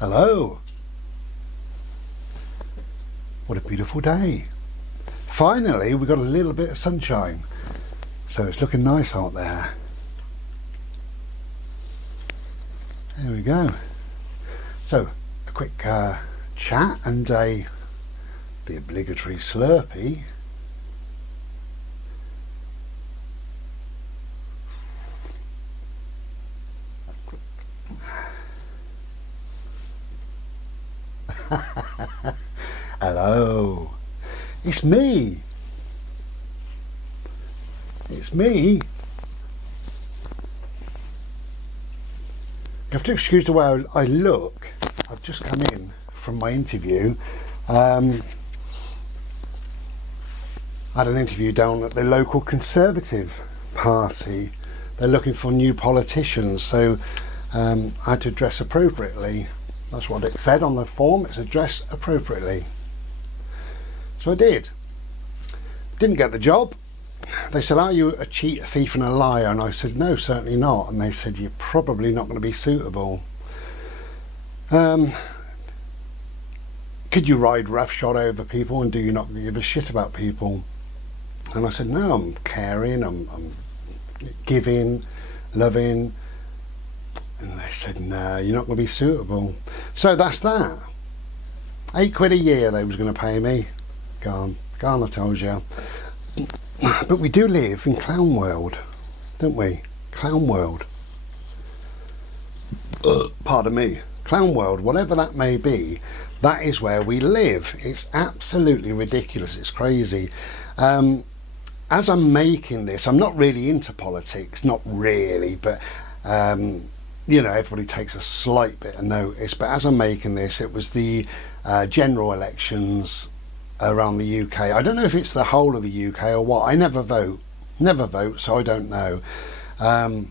Hello. What a beautiful day. Finally, we got a little bit of sunshine. So it's looking nice out there. There we go. So, a quick chat and the obligatory Slurpee. Hello. It's me. It's me. You have to excuse the way I look. I've just come in from my interview. I had an interview down at the local Conservative Party. They're looking for new politicians, so I had to dress appropriately. That's what it said on the form. It's a dress appropriately. So I did. Didn't get the job. They said, "Are you a cheat, a thief and a liar?" And I said, "No, certainly not." And they said, "You're probably not going to be suitable. Could you ride roughshod over people, and do you not give a shit about people?" And I said, "No, I'm caring, I'm giving, loving." And they said, "No, you're not going to be suitable." So that's that. £8 a year they was going to pay me. Gone, I told you. But we do live in clown world, don't we? Clown world. Pardon me. Clown world, whatever that may be, that is where we live. It's absolutely ridiculous. It's crazy. As I'm making this, I'm not really into politics, not really, but you know, everybody takes a slight bit of notice. But as I'm making this, it was the general elections around the UK. I don't know if it's the whole of the UK or what. I never vote, so I don't know. Well,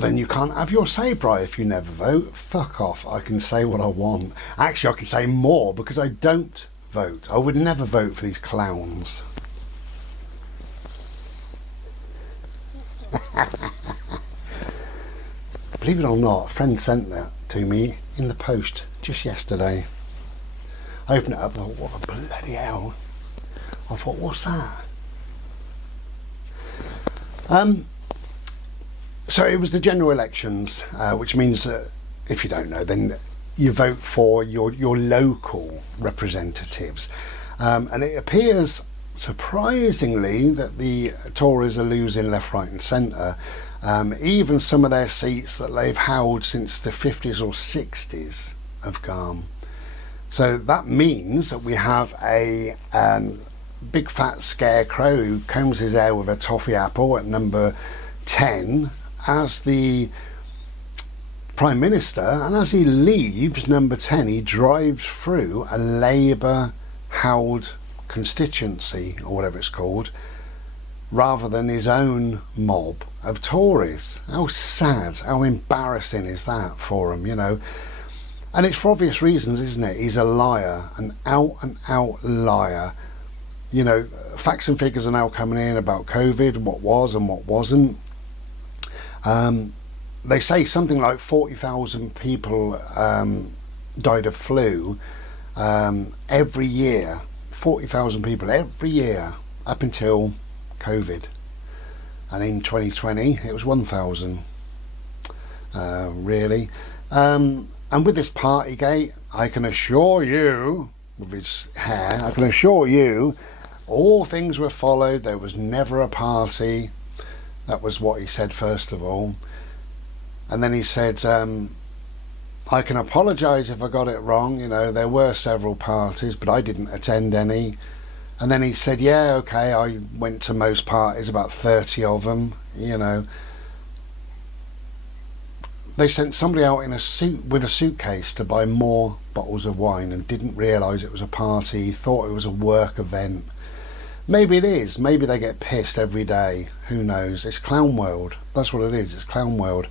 then you can't have your say, Bri, if you never vote. Fuck off. I can say what I want. Actually, I can say more because I don't vote. I would never vote for these clowns. Believe it or not, a friend sent that to me in the post just yesterday. I opened it up and I thought, what the bloody hell? I thought, what's that? So it was the general elections, which means that if you don't know, then you vote for your local representatives. And it appears, surprisingly, that the Tories are losing left, right and centre. Even some of their seats that they've held since the 50s or 60s have gone. So that means that we have a big fat scarecrow who combs his hair with a toffee apple at number 10 as the Prime Minister, and as he leaves number 10 he drives through a Labour held constituency or whatever it's called, rather than his own mob of Tories. How sad, how embarrassing is that for him, you know? And it's for obvious reasons, isn't it? He's a liar, an out and out liar. You know, facts and figures are now coming in about COVID, what was and what wasn't. They say something like 40,000 people died of flu every year. 40,000 people every year up until COVID. And in 2020 it was 1,000. Really. And with this Partygate, I can assure you, with his hair, I can assure you, all things were followed. There was never a party. That was what he said first of all. And then he said, I can apologise if I got it wrong. You know, there were several parties, but I didn't attend any. And then he said, yeah, okay, I went to most parties, about 30 of them, you know. They sent somebody out in a suit with a suitcase to buy more bottles of wine and didn't realise it was a party, thought it was a work event. Maybe it is. Maybe they get pissed every day. Who knows? It's clown world. That's what it is. It's clown world.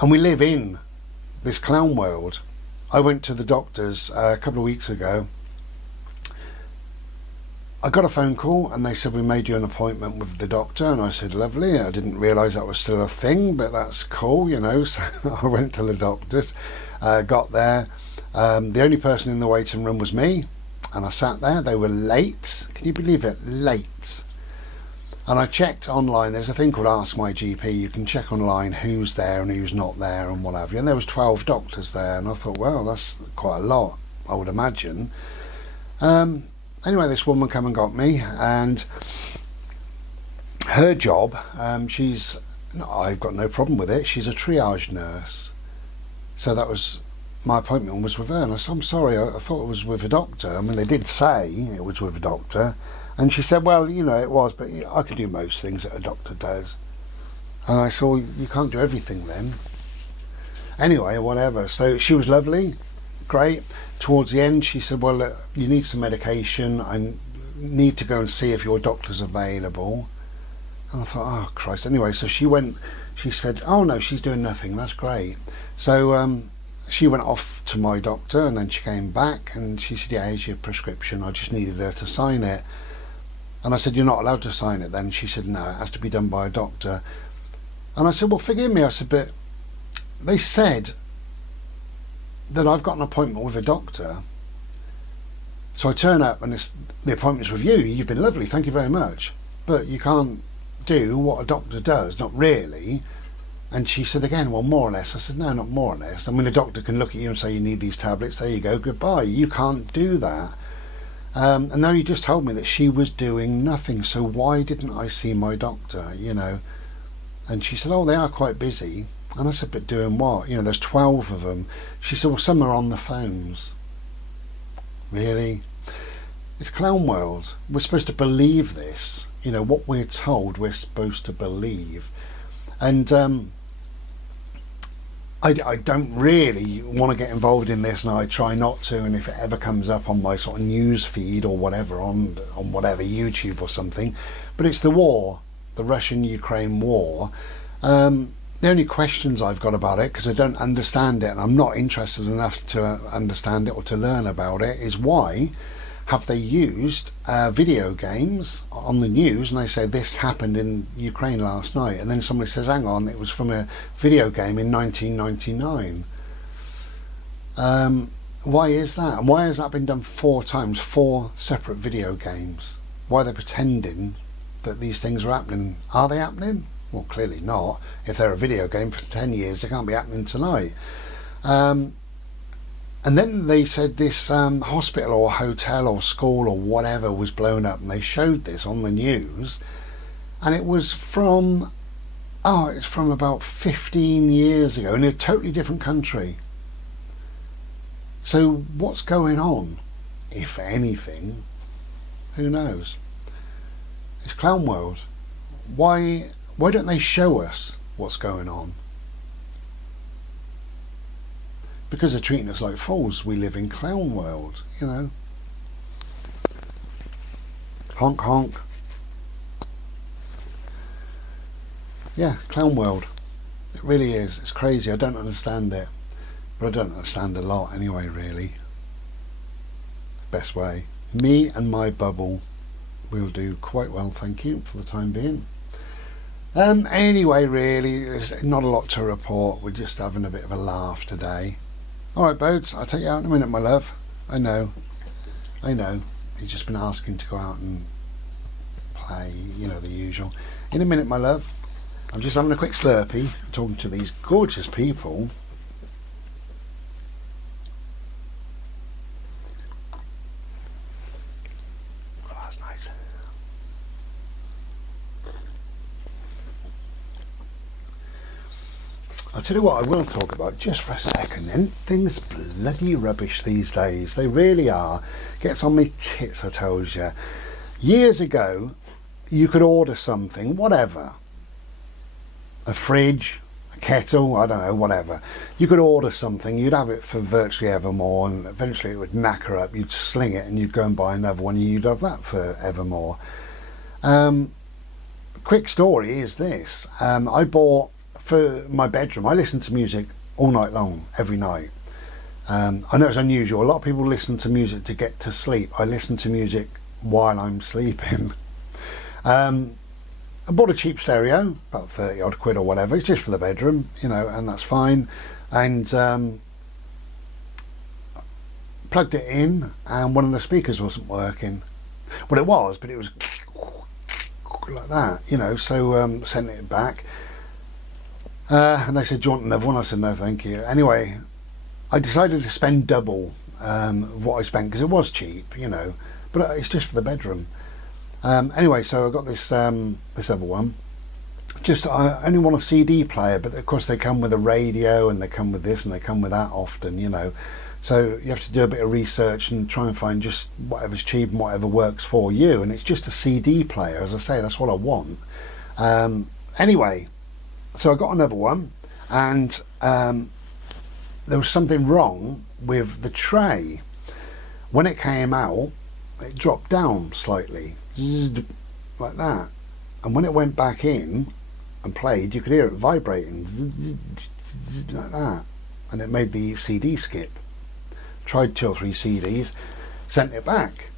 And we live in this clown world. I went to the doctor's a couple of weeks ago I got a phone call and they said, we made you an appointment with the doctor. And I said, lovely. I didn't realise that was still a thing, but that's cool, you know. So I went to the doctor's, got there. The only person in the waiting room was me. And I sat there. They were late. Can you believe it? Late. And I checked online. There's a thing called Ask My GP. You can check online who's there and who's not there and what have you. And there was 12 doctors there. And I thought, well, that's quite a lot, I would imagine. Anyway, this woman came and got me, and her job, I've got no problem with it, she's a triage nurse. So that was, my appointment was with her, and I said, I'm sorry, I thought it was with a doctor. I mean, they did say it was with a doctor, and she said, well, you know, it was, but I could do most things that a doctor does. And I said, well, you can't do everything then. Anyway, whatever. So she was lovely, great. Towards the end, she said, well, you need some medication. I need to go and see if your doctor's available. And I thought, oh, Christ. Anyway, so she went, she said, oh, no, she's doing nothing. That's great. So she went off to my doctor, and then she came back and she said, yeah, here's your prescription. I just needed her to sign it. And I said, you're not allowed to sign it then? She said, no, it has to be done by a doctor. And I said, well, forgive me. I said, but they said that I've got an appointment with a doctor. So I turn up and the appointment's with you. You've been lovely, thank you very much. But you can't do what a doctor does, not really. And she said again, well, more or less. I said, no, not more or less. I mean, a doctor can look at you and say, you need these tablets, there you go, goodbye. You can't do that. And now you just told me that she was doing nothing, so why didn't I see my doctor, you know? And she said, oh, they are quite busy. And I said, but doing what? You know, there's 12 of them. She said, well, some are on the phones. Really? It's clown world. We're supposed to believe this. You know, what we're told we're supposed to believe. And I don't really want to get involved in this, and I try not to. And if it ever comes up on my sort of news feed or whatever, on whatever, YouTube or something. But it's the war, the Russian-Ukraine war. The only questions I've got about it, because I don't understand it and I'm not interested enough to understand it or to learn about it, is why have they used video games on the news and they say this happened in Ukraine last night, and then somebody says, hang on, it was from a video game in 1999. Why is that? And why has that been done 4 times, 4 separate video games? Why are they pretending that these things are happening? Are they happening? Well, clearly not. If they're a video game for 10 years, they can't be happening tonight. And then they said this hospital or hotel or school or whatever was blown up, and they showed this on the news, and it was from about 15 years ago in a totally different country. So what's going on, if anything? Who knows? It's clown world. Why don't they show us what's going on? Because they're treating us like fools. We live in clown world, you know. Honk honk. Yeah, clown world. It really is. It's crazy. I don't understand it. But I don't understand a lot anyway, really. Best way. Me and my bubble will do quite well, thank you, for the time being. Anyway, really, there's not a lot to report. We're just having a bit of a laugh today. Alright, Bodes, I'll take you out in a minute, my love. I know. You've just been asking to go out and play, you know, the usual. In a minute, my love. I'm just having a quick slurpee, talking to these gorgeous people. Oh, that's nice. I'll tell you what I will talk about just for a second then. Things bloody rubbish these days. They really are. Gets on me tits, I tells you. Years ago, you could order something, whatever. A fridge, a kettle, I don't know, whatever. You could order something, you'd have it for virtually evermore, and eventually it would knacker up, you'd sling it and you'd go and buy another one and you'd have that for evermore. Quick story is this. I bought, for my bedroom, I listen to music all night long, every night. I know it's unusual. A lot of people listen to music to get to sleep. I listen to music while I'm sleeping. I bought a cheap stereo, about 30 odd quid or whatever. It's just for the bedroom, you know, and that's fine. And plugged it in, and one of the speakers wasn't working. Well, it was, but it was like that, you know. So sent it back, and they said, "Do you want another one?" I said, "No, thank you." Anyway, I decided to spend double what I spent because it was cheap, you know, but it's just for the bedroom. Anyway, so I got this this other one. Just I only want a CD player, but of course they come with a radio, and they come with this, and they come with that often, you know. So you have to do a bit of research and try and find just whatever's cheap and whatever works for you. And it's just a CD player, as I say, that's what I want. Anyway, so I got another one, and there was something wrong with the tray. When it came out, it dropped down slightly, like that. And when it went back in and played, you could hear it vibrating, like that. And it made the CD skip. Tried 2 or 3 CDs, sent it back.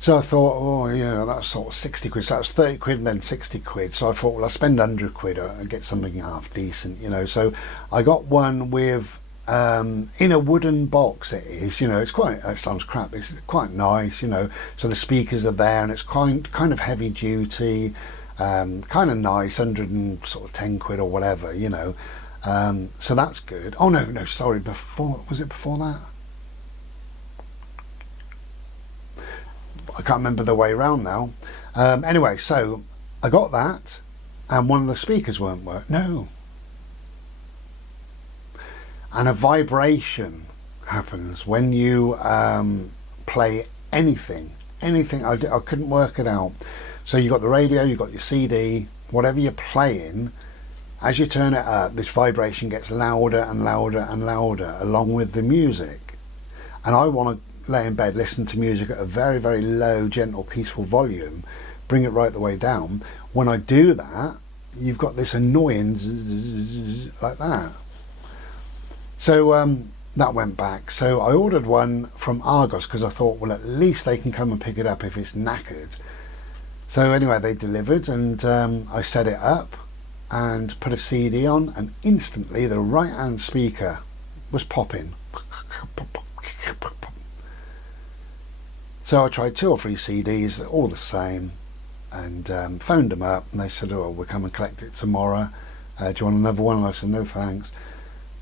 So I thought, oh yeah, that's sort of 60 quid. So that was 30 quid and then 60 quid. So I thought, well, I'll spend 100 quid and get something half decent, you know. So I got one with, in a wooden box it is, you know, it's quite, it sounds crap, it's quite nice, you know. So the speakers are there, and it's kind of heavy duty, kind of nice, 110 quid or whatever, you know. So that's good. Oh no, sorry, was it before that? I can't remember the way around now. Anyway, so I got that, and one of the speakers weren't working. No. And a vibration happens when you play anything. I couldn't work it out. So you got the radio, you got your CD, whatever you're playing. As you turn it up, this vibration gets louder and louder and louder along with the music. And I want to lay in bed, listen to music at a very, very low, gentle, peaceful volume, bring it right the way down. When I do that, you've got this annoying zzz, like that. So that went back. So I ordered one from Argos because I thought, well, at least they can come and pick it up if it's knackered. So anyway, they delivered, and I set it up and put a CD on, and instantly the right hand speaker was popping. So I tried 2 or 3 CDs, all the same, and phoned them up, and they said, oh, we'll come and collect it tomorrow. Do you want another one? And I said, no thanks.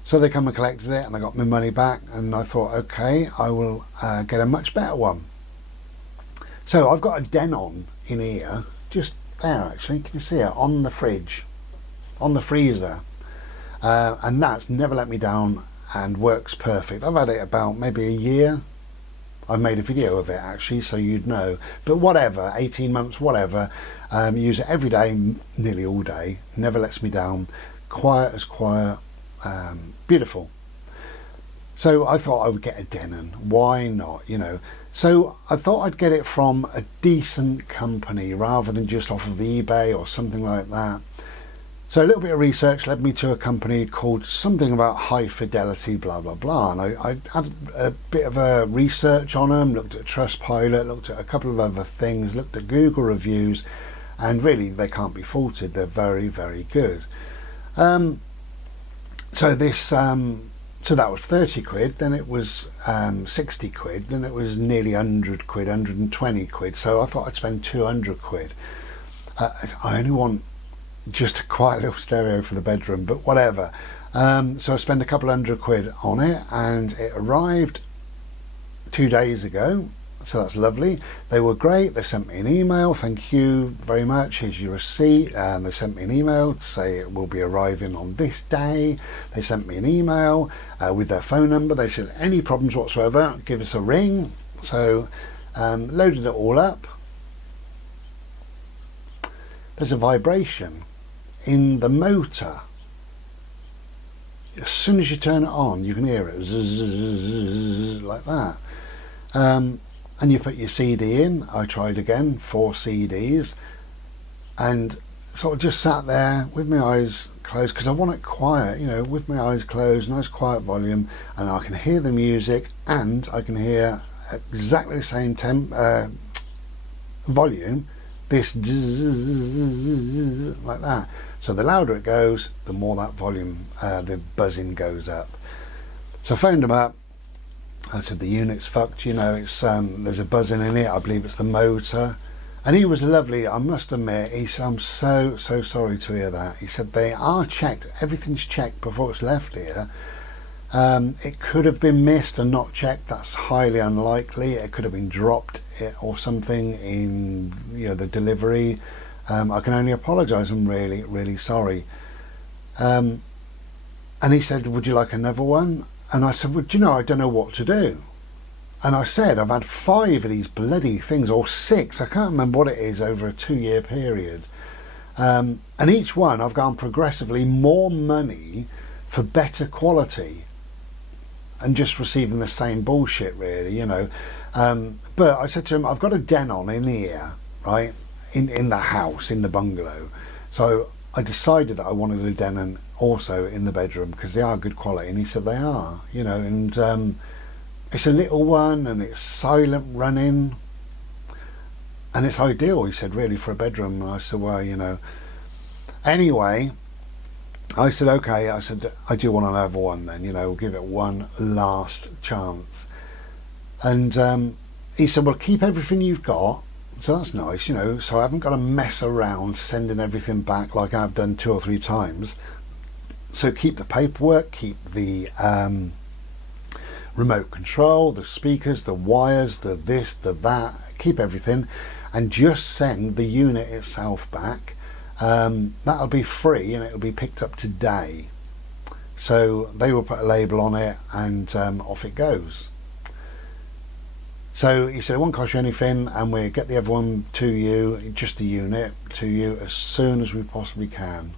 So they come and collected it, and I got my money back, and I thought, okay, I will get a much better one. So I've got a Denon in here, just there actually, can you see it, on the fridge, on the freezer, and that's never let me down and works perfect. I've had it about maybe a year. I made a video of it actually, so you'd know, but whatever, 18 months, whatever. Use it every day, nearly all day, never lets me down, quiet as quiet, beautiful. So I thought I would get a Denon, why not, you know. So I thought I'd get it from a decent company rather than just off of eBay or something like that. So a little bit of research led me to a company called something about high fidelity, blah, blah, blah. And I had a bit of a research on them, looked at Trustpilot, looked at a couple of other things, looked at Google reviews, and really they can't be faulted. They're very, very good. So that was 30 quid, then it was 60 quid, then it was nearly 100 quid, 120 quid. So I thought I'd spend 200 quid. I only want just a quiet little stereo for the bedroom, but whatever. So I spent a couple 100 quid on it, and it arrived 2 days ago. So that's lovely. They were great. They sent me an email. Thank you very much. Here's your receipt. And they sent me an email to say it will be arriving on this day. They sent me an email with their phone number. They said any problems whatsoever, give us a ring. So loaded it all up. There's a vibration in the motor. As soon as you turn it on, you can hear it zzz, like that. And you put your CD in. I tried again, 4 CDs, and sort of just sat there with my eyes closed because I want it quiet, you know, with my eyes closed, nice quiet volume, and I can hear the music and I can hear at exactly the same volume, this like that. So the louder it goes, the more that volume, the buzzing goes up. So I phoned him up. I said, the unit's fucked, you know, it's there's a buzzing in it, I believe it's the motor. And he was lovely, I must admit. He said, I'm so sorry to hear that. He said, they are checked, everything's checked before it's left here. It could have been missed and not checked, that's highly unlikely. It could have been dropped or something in, you know, the delivery. I can only apologise, I'm really sorry. And he said, would you like another one? And I said, well, do you know, I don't know what to do. And I said, I've had 5 of these bloody things, or 6, I can't remember what it is, over a 2-year period. And each one I've gone progressively more money for better quality and just receiving the same bullshit, really, you know. But I said to him, I've got a Denon in here, right, in the house, in the bungalow. So I decided that I wanted a Denon also in the bedroom because they are good quality, and he said they are, you know. And it's a little one and it's silent running and it's ideal, he said, really, for a bedroom. And I said, well, you know, anyway, I said, okay, I said, I do want another one then, you know, we'll give it one last chance. And he said, well, keep everything you've got. So that's nice, you know, so I haven't got to mess around sending everything back like I've done 2 or 3 times. So keep the paperwork, keep the remote control, the speakers, the wires, the this, the that, keep everything, and just send the unit itself back. That'll be free and it'll be picked up today. So they will put a label on it and off it goes. So he said, it won't cost you anything, and we'll get the other one to you, just the unit, to you as soon as we possibly can.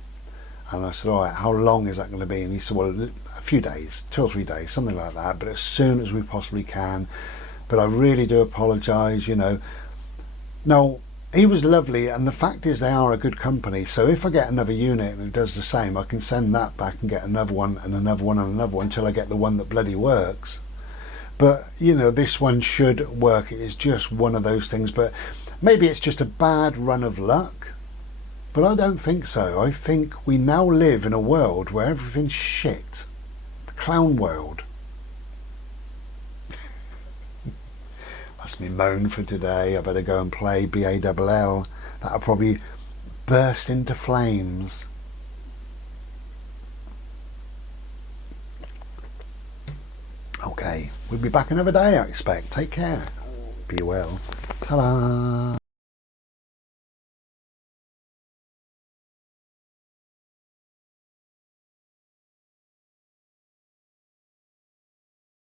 And I said, all right, how long is that going to be? And he said, well, a few days, 2 or 3 days, something like that, but as soon as we possibly can. But I really do apologise, you know. No, he was lovely, and the fact is they are a good company. So if I get another unit and it does the same, I can send that back and get another one and another one and another one until I get the one that bloody works. But, you know, this one should work. It is just one of those things. But maybe it's just a bad run of luck. But I don't think so. I think we now live in a world where everything's shit. The clown world. That's me moan for today. I better go and play BALL. That'll probably burst into flames. Okay, we'll be back another day, I expect. Take care. Be well. Ta-da!